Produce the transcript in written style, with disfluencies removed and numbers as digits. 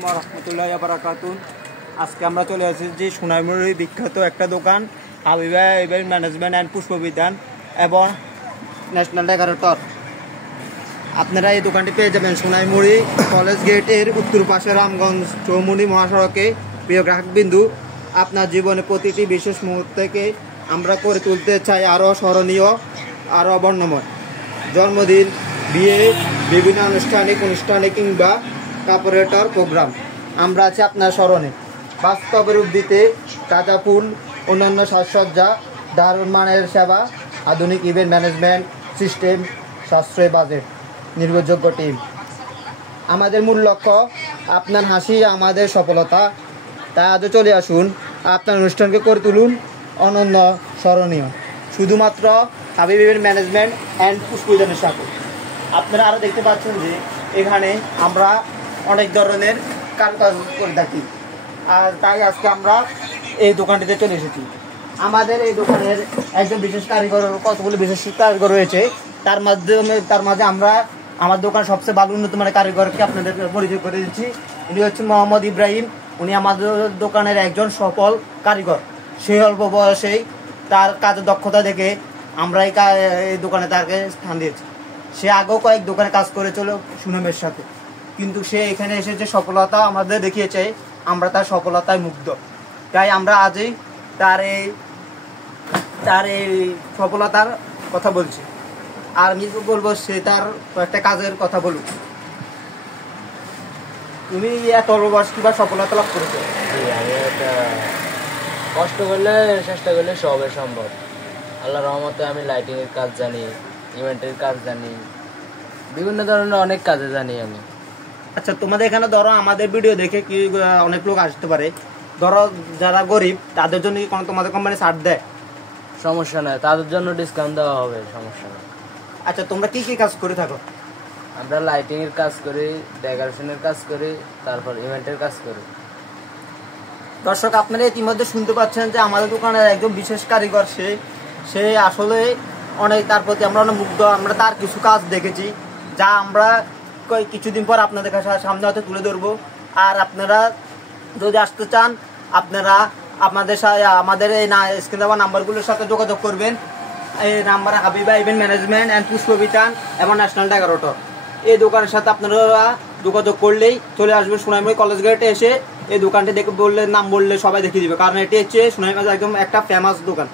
আলাইকুম ওয়া রাহমাতুল্লাহি ওয়া বারাকাতুহু। আজকে আমরা চলে এসেছি সোনাইমুড়ির বিখ্যাত একটা দোকান হাবিবা ইভেন্ট ম্যানেজমেন্ট অ্যান্ড পুষ্পবিতান এবং ন্যাশনাল ডেকোরেটর। আপনারা এই দোকানটি পেয়ে যাবেন সোনাইমুড়ি কলেজ গেটের উত্তর পাশে রামগঞ্জ চৌমুহনী মহাসড়কে। প্রিয় গ্রাহকবিন্দু, আপনার জীবনে প্রতিটি বিশেষ মুহূর্তকে আমরা করে তুলতে চাই আরও স্মরণীয়, আরও বর্ণময়। জন্মদিন, বিয়ে, বিভিন্ন অনুষ্ঠানে কিংবা কর্পোরেটর প্রোগ্রাম, আমরা আছি আপনার স্মরণে। বাস্তব রূপ দিতে তাজা ফুল, অন্যান্য সাজসজ্জা, দারুণ মানের সেবা, আধুনিক ইভেন্ট ম্যানেজমেন্ট সিস্টেম, সাশ্রয়ী বাজেট, নির্ভরযোগ্য টিম। আমাদের মূল লক্ষ্য আপনার হাসি আমাদের সফলতা। তাই আজও চলে আসুন, আপনার অনুষ্ঠানকে করে তুলুন অনন্য স্মরণীয়, শুধুমাত্র হাবিব ইভেন্ট ম্যানেজমেন্ট অ্যান্ড পুষ্পবিতানের সাথে। আপনারা আরও দেখতে পাচ্ছেন যে এখানে আমরা অনেক ধরনের কাজ করে থাকি, আর তাই আজকে আমরা এই দোকানটিতে চলে এসেছি। আমাদের এই দোকানের একজন বিশেষ কারিগর, কতগুলো বিশেষ কারিগর রয়েছে, তার মাঝে আমরা আমার দোকান সবচেয়ে ভালো উন্নত মানের কারিগরকে আপনাদের পরিচয় করে দিচ্ছি। ইনি হচ্ছে মোহাম্মদ ইব্রাহিম। উনি আমাদের দোকানের একজন সফল কারিগর। সেই অল্প বয়সেই তার কাজের দক্ষতা দেখে আমরা এই দোকানে তাকে স্থান দিয়েছি। সে আগেও কয়েক দোকানে কাজ করেছিল সুনামের সাথে, কিন্তু সে এখানে এসে যে সফলতা আমাদের দেখিয়েছে, আমরা তার সফলতায় মুগ্ধ। তাই আমরা আজই তার এই সফলতার কথা বলছি। আর আমি বলবো সে তার কয়েকটা কাজের কথা বলুক। তুমি এত অল্প বয়স কিংবা সফলতা লাভ করেছো? আমি একটা কষ্ট করলে, চেষ্টা করলে সবই সম্ভব। আল্লাহর রহমতে আমি লাইটিংয়ের কাজ জানি, ইভেন্টের কাজ জানি, বিভিন্ন ধরনের অনেক কাজে জানি আমি। আচ্ছা, তোমাদের এখানে ধরো আমাদের ভিডিও দেখে কি অনেক লোক আসতে পারে, ধরো যারা গরিব তাদের জন্য কি কোনো তোমাদের কোম্পানি ছাড় দেয়? সমস্যা নাই, তাদের জন্য ডিসকাউন্ট দেওয়া হবে, সমস্যা নেই। আচ্ছা, তোমরা কি কি কাজ করে থাকো? আমরা লাইটিংয়ের কাজ করি, ডেকোরেশনের কাজ করি, তারপর ইভেন্টের কাজ করি। দর্শক, আপনারা ইতিমধ্যে শুনতে পাচ্ছেন যে আমাদের দোকানের একজন বিশেষ কারিগর, সে আসলে অনেক, তার প্রতি আমরা অনেক মুগ্ধ। আমরা তার কিছু কাজ দেখেছি, যা আমরা কিছুদিন পর আপনাদের কাছে সামনে হয়তো তুলে ধরবো। আর আপনারা যদি আসতে চান, আপনারা আমাদের এই স্ক্রিনে দেওয়া নাম্বারগুলোর সাথে যোগাযোগ করবেন। এই নাম্বারে হাবিবা ইভেন্ট ম্যানেজমেন্ট অ্যান্ড পুষ্পবিতান এবং ন্যাশনাল ডেকোরেটর, এই দোকানের সাথে আপনারা যোগাযোগ করলেই চলে আসবেন সোনাইমুড়ি কলেজ গেটে। এসে এই দোকানটি দেখে নাম বললে সবাই দেখিয়ে দিবে, কারণ এটি হচ্ছে সোনাইমুড়ি একদম একটা ফেমাস দোকান।